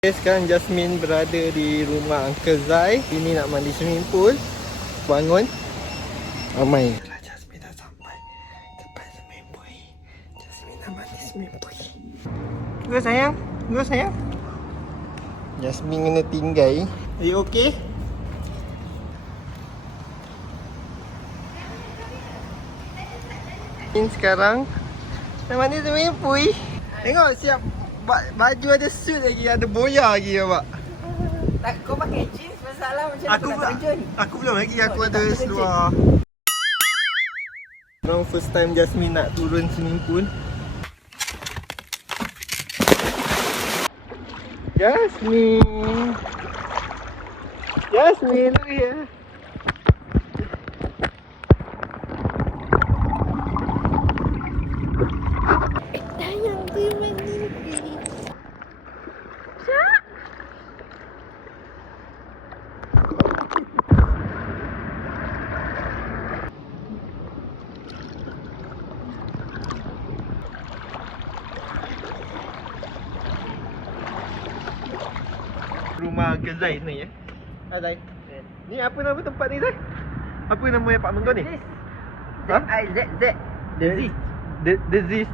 Sekarang Jasmine berada di rumah Uncle Zai. Ini nak mandi swimming pool. Bangun. Ramai. Jasmine dah sampai tempat swimming pool. Jasmine nak mandi swimming pool. Go sayang. Go sayang. Jasmine kena tinggal. Are you okay? Ini sekarang nak mandi swimming pool. Tengok siap. Baju ada suit lagi, ada boya lagi nampak. Tak, kau pakai jeans masalah macam aku nak terjun. Aku belum lagi, aku ada seluar. Orang first time Jasmine nak turun swimming pool. Jasmine. Jasmine, look here. Sayang tu yang mandi. Rumah Uncle Zai ni ya. Zai. Ni apa nama tempat ni Zai? Apa nama apartmen kau ni? Z-I-Z-Z. The Ziz.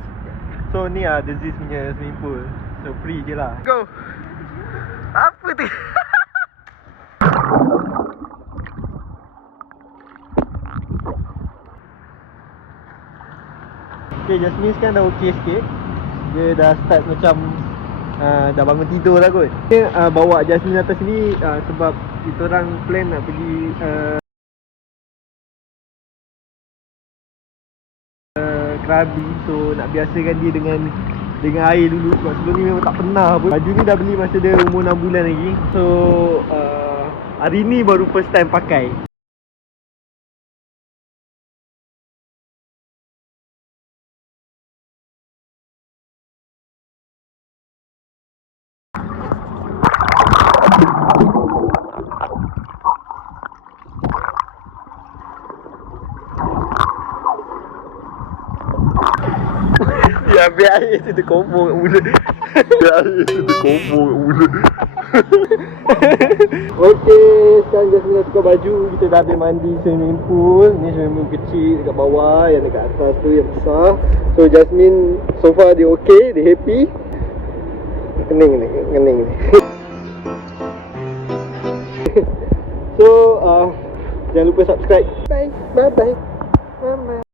So ni The Ziz punya swimming pool. So free je lah. Go. Apa tu? Okay, Jasmine sekarang dah okey sikit. Dia dah start macam dah bangun tidur lah kot. Dia bawa Jasmine atas sini sebab kita orang plan nak pergi Krabi. So nak biasakan dia dengan air dulu. Sebab sebelum ni memang tak pernah pun. Baju ni dah beli masa dia umur 6 bulan lagi. So hari ni baru first time pakai. Ya, biar air tu terkobor kat mulut. Biar air tu terkobor kat mulut. Okey, sekarang Jasmine dah tukar baju. Kita dah habis mandi swimming pool. Ni swimming pool kecil dekat bawah. Yang dekat atas tu yang besar. So Jasmine so far dia okey, dia happy. Kening ni. So jangan lupa subscribe. Bye.